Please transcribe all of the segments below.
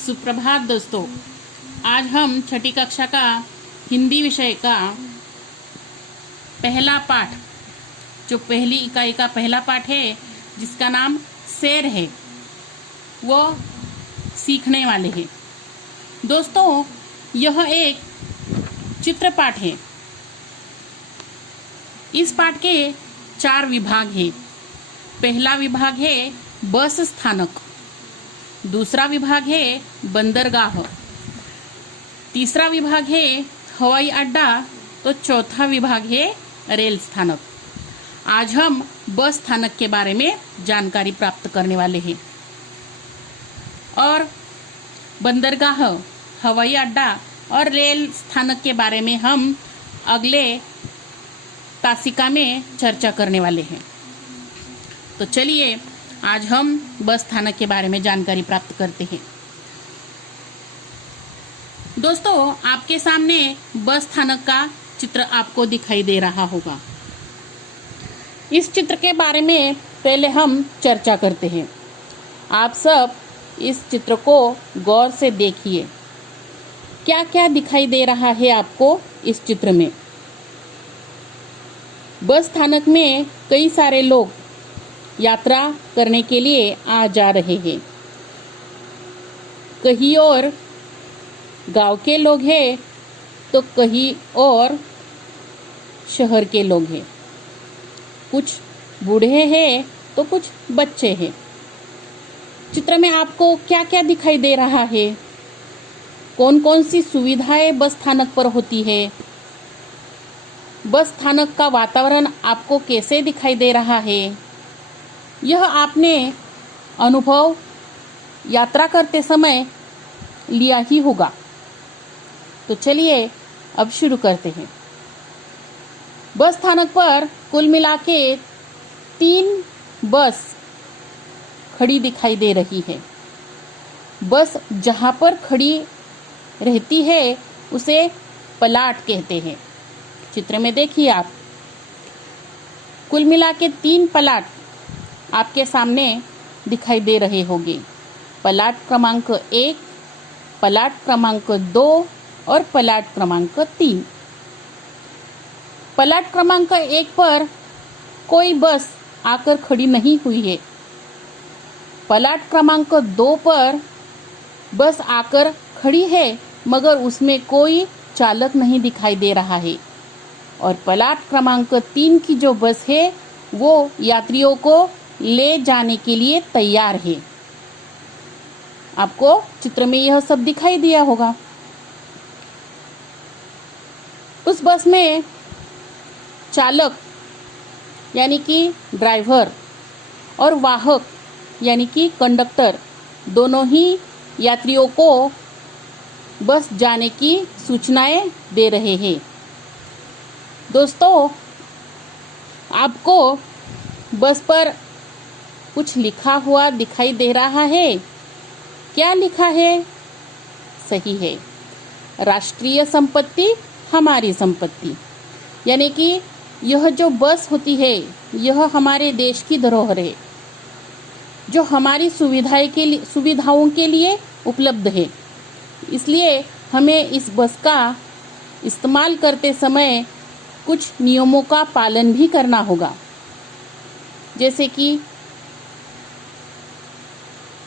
सुप्रभात दोस्तों। आज हम छठी कक्षा का हिंदी विषय का पहला पाठ, जो पहली इकाई का पहला पाठ है, जिसका नाम शेर है, वो सीखने वाले हैं। दोस्तों, यह एक चित्र पाठ है। इस पाठ के 4 विभाग हैं। पहला विभाग है बस स्थानक, दूसरा विभाग है बंदरगाह, तीसरा विभाग है हवाई अड्डा, तो चौथा विभाग है रेल स्थानक। आज हम बस स्थानक के बारे में जानकारी प्राप्त करने वाले हैं और बंदरगाह, हवाई अड्डा और रेल स्थानक के बारे में हम अगले तासिका में चर्चा करने वाले हैं। तो चलिए आज हम बस स्थानक के बारे में जानकारी प्राप्त करते हैं। दोस्तों, आपके सामने बस स्थानक का चित्र आपको दिखाई दे रहा होगा। इस चित्र के बारे में पहले हम चर्चा करते हैं। आप सब इस चित्र को गौर से देखिए। क्या क्या दिखाई दे रहा है आपको इस चित्र में? बस स्थानक में कई सारे लोग यात्रा करने के लिए आ जा रहे हैं। कहीं और गांव के लोग हैं तो कहीं और शहर के लोग हैं। कुछ बूढ़े हैं तो कुछ बच्चे हैं। चित्र में आपको क्या क्या दिखाई दे रहा है? कौन कौन सी सुविधाएं बस स्थानक पर होती है? बस स्थानक का वातावरण आपको कैसे दिखाई दे रहा है? यह आपने अनुभव यात्रा करते समय लिया ही होगा। तो चलिए अब शुरू करते हैं। बस स्थानक पर कुल मिला के 3 बस खड़ी दिखाई दे रही है। बस जहाँ पर खड़ी रहती है उसे पलाट कहते हैं। चित्र में देखिए आप, कुल मिला के 3 पलाट आपके सामने दिखाई दे रहे होंगे। पलाट क्रमांक 1, पलाट क्रमांक 2 और पलाट क्रमांक 3। पलाट क्रमांक 1 पर कोई बस आकर खड़ी नहीं हुई है। पलाट क्रमांक 2 पर बस आकर खड़ी है मगर उसमें कोई चालक नहीं दिखाई दे रहा है। और पलाट क्रमांक 3 की जो बस है वो यात्रियों को ले जाने के लिए तैयार है। आपको चित्र में यह सब दिखाई दिया होगा। उस बस में चालक यानी कि ड्राइवर और वाहक यानी कि कंडक्टर दोनों ही यात्रियों को बस जाने की सूचनाएं दे रहे हैं। दोस्तों, आपको बस पर कुछ लिखा हुआ दिखाई दे रहा है। क्या लिखा है? सही है, राष्ट्रीय संपत्ति हमारी संपत्ति। यानी कि यह जो बस होती है यह हमारे देश की धरोहर है, जो हमारी सुविधाओं के लिए उपलब्ध है। इसलिए हमें इस बस का इस्तेमाल करते समय कुछ नियमों का पालन भी करना होगा, जैसे कि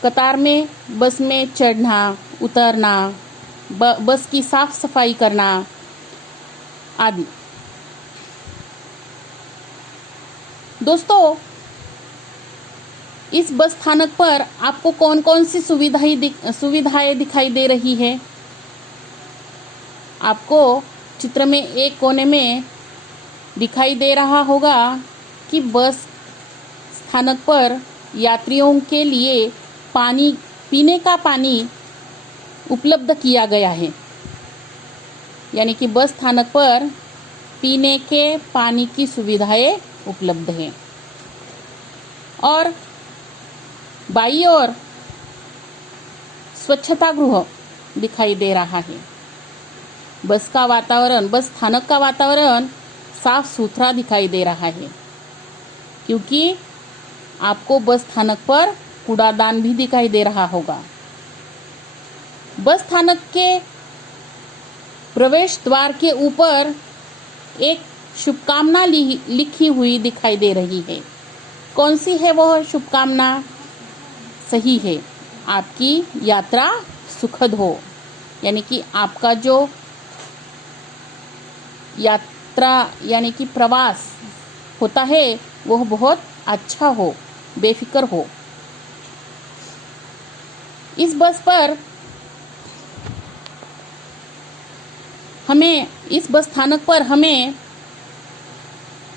कतार में बस में चढ़ना, उतरना, बस की साफ सफाई करना आदि। दोस्तों, इस बस स्थानक पर आपको कौन कौन सी सुविधाएं दिखाई दे रही है? आपको चित्र में एक कोने में दिखाई दे रहा होगा कि बस स्थानक पर यात्रियों के लिए पीने का पानी उपलब्ध किया गया है। यानी कि बस स्थानक पर पीने के पानी की सुविधाएं उपलब्ध हैं। और बाईं ओर स्वच्छता गृह दिखाई दे रहा है। बस स्थानक का वातावरण साफ सुथरा दिखाई दे रहा है, क्योंकि आपको बस स्थानक पर कूड़ादान भी दिखाई दे रहा होगा। बस स्थानक के प्रवेश द्वार के ऊपर एक शुभकामना लिखी हुई दिखाई दे रही है। कौन सी है वह शुभकामना? सही है, आपकी यात्रा सुखद हो, यानी कि आपका जो यात्रा यानी कि प्रवास होता है वह बहुत अच्छा हो, बेफिक्र हो। इस बस स्थानक पर हमें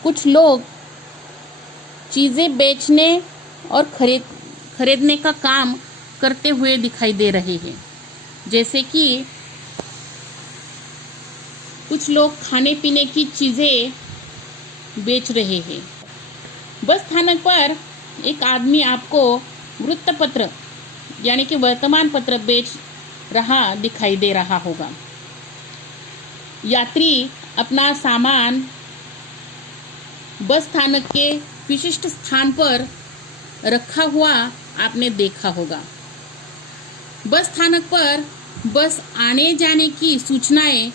कुछ लोग चीज़ें बेचने और खरीदने का काम करते हुए दिखाई दे रहे हैं। जैसे कि कुछ लोग खाने पीने की चीज़ें बेच रहे हैं। बस स्थानक पर एक आदमी आपको वृत्तपत्र यानी कि वर्तमान पत्र बेच रहा दिखाई दे रहा होगा। यात्री अपना सामान बस स्थानक के विशिष्ट स्थान पर रखा हुआ आपने देखा होगा। बस स्थानक पर बस आने जाने की सूचनाएं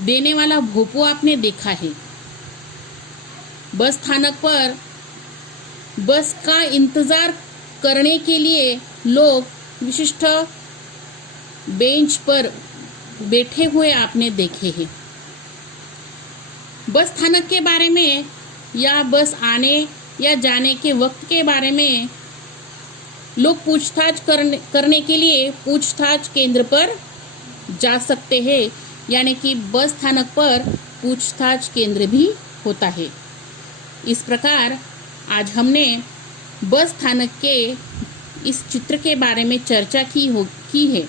देने वाला भोपू आपने देखा है। बस स्थानक पर बस का इंतजार करने के लिए लोग विशिष्ट बेंच पर बैठे हुए आपने देखे हैं। बस स्थानक के बारे में या बस आने या जाने के वक्त के बारे में लोग पूछताछ करने के लिए पूछताछ केंद्र पर जा सकते हैं, यानी कि बस स्थानक पर पूछताछ केंद्र भी होता है। इस प्रकार आज हमने बस स्थानक के इस चित्र के बारे में चर्चा की है।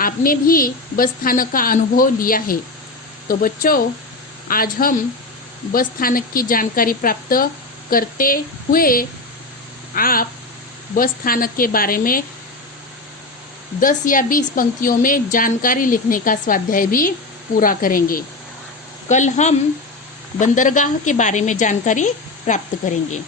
आपने भी बस स्थानक का अनुभव लिया है। तो बच्चों, आज हम बस स्थानक की जानकारी प्राप्त करते हुए आप बस स्थानक के बारे में 10 या 20 पंक्तियों में जानकारी लिखने का स्वाध्याय भी पूरा करेंगे। कल हम बंदरगाह के बारे में जानकारी प्राप्त करेंगे।